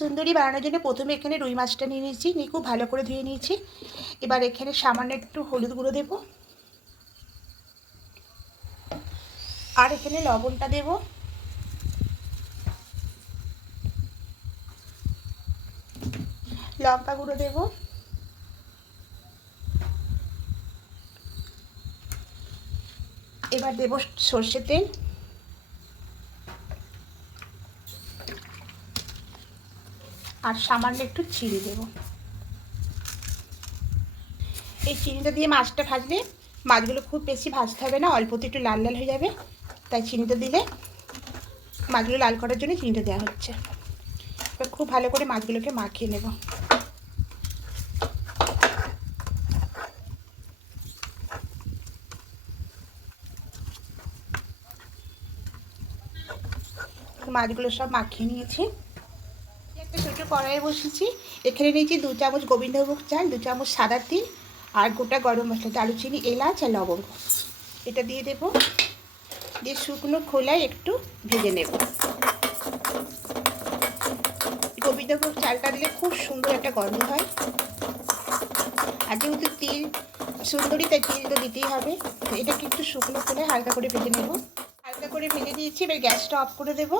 সুন্দরী বানানোর জন্য প্রথমে এখানে রুই মাছটা নিয়ে নিয়েছি, নিয়ে খুব ভালো করে ধুয়ে নিয়েছি। এবার এখানে সামান্য একটু হলুদ গুঁড়ো দেবো। আর এখানে লবণটা দেব। লঙ্কা গুঁড়ো দেব। এবার দেব সর্ষে তেল। আর সামান্য একটু চিনি দেব। এই চিনিটা দিয়ে মাছটা ভাজলে মাছগুলো খুব বেশি ভাজতে হবে না, অল্পতে একটু লাল লাল হয়ে যাবে। তাই চিনিটা দিলে মাছগুলো লাল করার জন্য চিনিটা দেওয়া হচ্ছে। এবার খুব ভালো করে মাছগুলোকে মাখিয়ে নেব। মাছগুলো সব মাখিয়ে নিয়েছি। কড়াইয়ে বসেছি। এখানে নিয়েছি দু চামচ গোবিন্দভোগ চাল, দু চামচ সাদা তিল আর গোটা গরম মশলা, দারুচিনি, এলাচ আর লবঙ্গ। এটা দিয়ে দেব। দিয়ে শুকনো খোলায় একটু ভেজে নেব। গোবিন্দভোগ চালটা দিলে খুব সুন্দর একটা গন্ধ হয়। আর যেহেতু তিল সুন্দরী তাই তিল তো দিতেই হবে, তো এটাকে একটু শুকনো খোলায় হালকা করে ভেজে নেব। হালকা করে ভেজে দিয়েছি এবার গ্যাসটা অফ করে দেবো।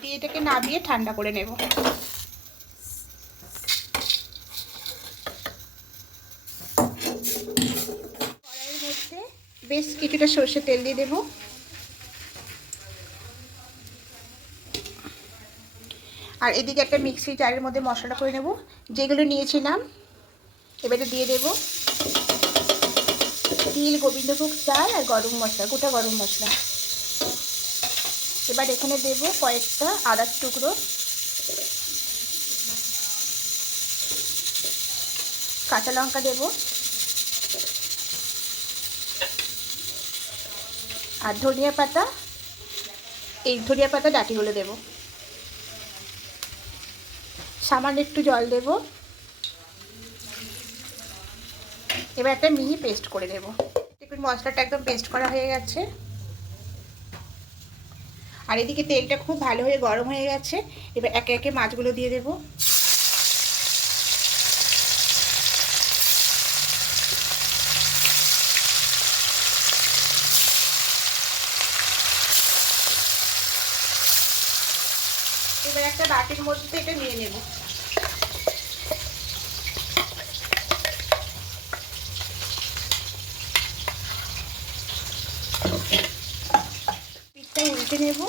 দিয়ে এটাকে নামিয়ে ঠান্ডা করে নেব কড়াইয়ের মধ্যে বেশ কিছুটা সর্ষে তেল দিয়ে দেব। আর এদিকে একটা মিক্সি জারের মধ্যে মশলা করে নেব। যেগুলো নিয়েছিলাম, এবারে দিয়ে দেব। তিল, গোবিন্দভোগ চাল আর গরম মশলা, গোটা গরম মশলা। এবার এখানে দেব কয়েকটা আদার টুকরো। কাঁচা লঙ্কা দেব। আর ধনিয়া পাতা, এই ধনিয়া পাতা ডাটিগুলো দেব। সামান্য একটু জল দেব। এবার একটা মিহি পেস্ট করে দেব। দেখুন, মশলাটা একদম পেস্ট করা হয়ে গেছে। আর এদিকে তেলটা খুব ভালো হয়ে গরম হয়ে গেছে। এবার একে একে মাছগুলো দিয়ে দেব। এবার একটা বাটির মধ্যে এটা নিয়ে নেব। পিঠটা উল্টে নেব।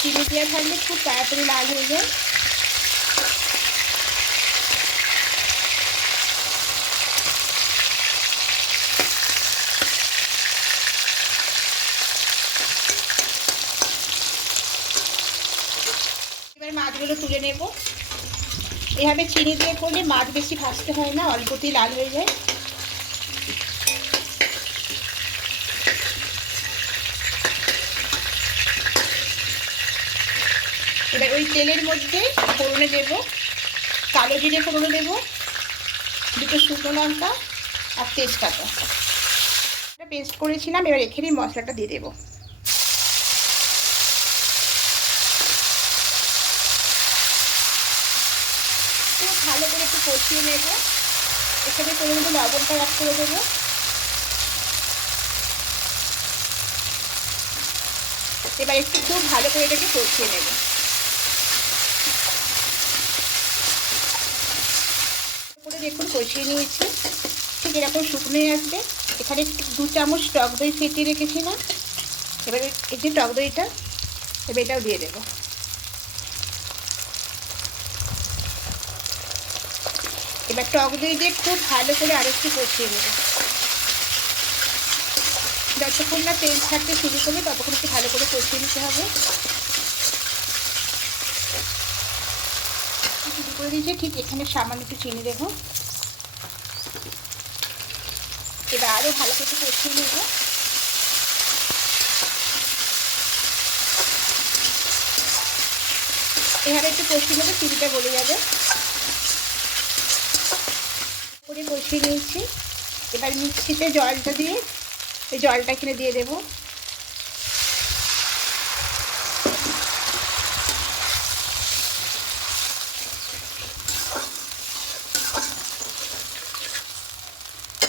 চিনি দেওয়া থাকলে খুব তাড়াতাড়ি লাল হয়ে যায় এবার মাছগুলো তুলে নেব এভাবে চিনি দিয়ে করলে মাছ বেশি ভাজতে হয় না অল্পতেই লাল হয়ে যায়। এবার ওই তেলের মধ্যে ফোড়নে দেব, কালো জিরে ফোড়নে দেব, দুটো শুকনো লঙ্কা আর তেজপাতা। পেস্ট করেছিলাম, এবার এখানেই মশলাটা দিয়ে দেবো। খুব ভালো করে একটু কষিয়ে নেব। এখানে পরিমাণে লবণটা অ্যাড করে দেবো। এবার একটু খুব ভালো করে এটাকে কষিয়ে নেব। দেখুন কষিয়ে নিয়েছি। ঠিক এরকম শুকনোই আসবে। এখানে দু চামচ টক দই ফেটিয়ে রেখেছিলাম। এবারে এই যে টক দইটা, এবার এটাও দিয়ে দেবো। এবার টক দই দিয়ে খুব ভালো করে আরেকটু কষিয়ে নেব। যতক্ষণ না তেল ছাড়তে শুরু করবে, ততক্ষণ একটু ভালো করে কষিয়ে নিতে হবে। শুরু করে দিয়েছে, ঠিক এখানে সামান্য একটু চিনি দেবো। এবার আরও ভালো করে কষিয়ে নেব। এভাবে একটু কষিয়ে নেবে, চিনিটা গলে যাবে। করে বসিয়ে নিয়েছি। এবার মিক্সিতে জলটা দিয়ে এই জলটা কিনে দিয়ে দেব।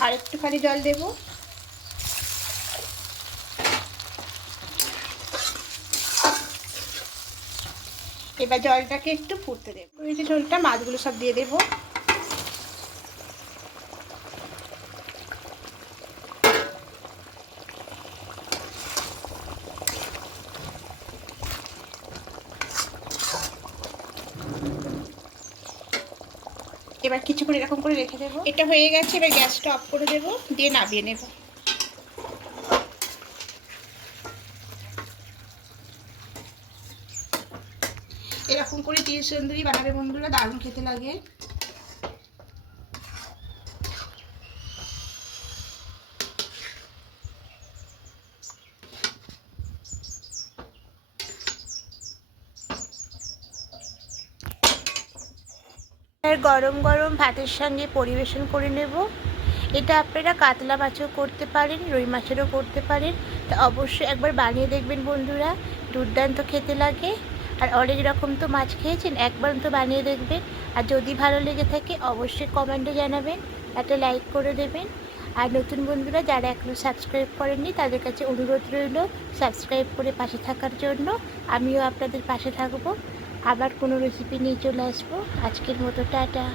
আর একটুখানি জল দেবো। এবার জলটাকে একটু ফুটতে দেবো। এই যে ঝোলটা, মাছগুলো সব দিয়ে দেবো। এবার কিছুক্ষণ এরকম করে রেখে দেবো। এটা হয়ে গেছে, এবার গ্যাসটা অফ করে দেবো, দিয়ে নামিয়ে নেব। এরকম করে তিল সুন্দরী বানাবে বন্ধুরা, দারুণ খেতে লাগে। আর গরম গরম ভাতের সঙ্গে পরিবেশন করে নেব। এটা আপনারা কাতলা মাছও করতে পারেন, রুই মাছেরও করতে পারেন। তা অবশ্যই একবার বানিয়ে দেখবেন বন্ধুরা, দুর্দান্ত খেতে লাগে। আর অনেক রকম তো মাছ খেয়েছেন, একবার তো বানিয়ে দেখবেন। আর যদি ভালো লেগে থাকে, অবশ্যই কমেন্টে জানাবেন, একটা লাইক করে দেবেন। আর নতুন বন্ধুরা, যারা এখনও সাবস্ক্রাইব করেননি, তাদের কাছে অনুরোধ রইল, সাবস্ক্রাইব করে পাশে থাকার জন্য। আমিও আপনাদের পাশে থাকব। আবার কোনো রেসিপি নিয়ে চলে আসব। আজকের মতো টাটা।